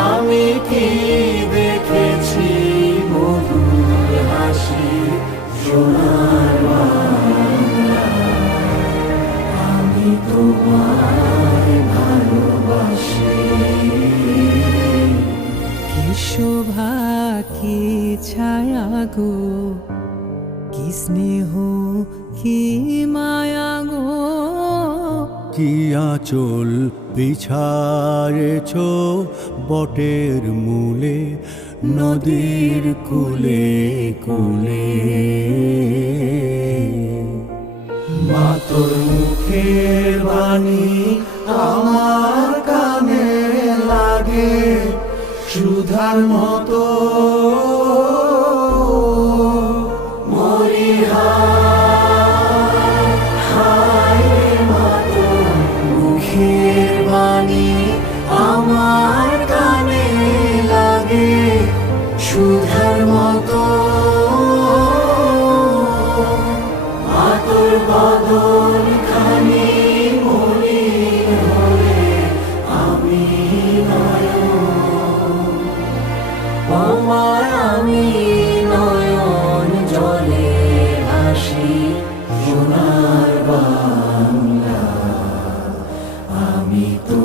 আমি কি দেখেছি মধুর হাসি? সোনার আমি তোমায় ভালোবাসি। কি শোভা, কি ছায়া গো? কি স্নেহ, কি মায়া গো? কি আঁচল বিছারেছ বটের মূলে, নদীর কুলে কুলে? মা তোর মুখের বাণী আমার কানে লাগে, সুধার মতো তোমার আমি নয়ন জলে ভাসি সোনার বাংলা। আমি তো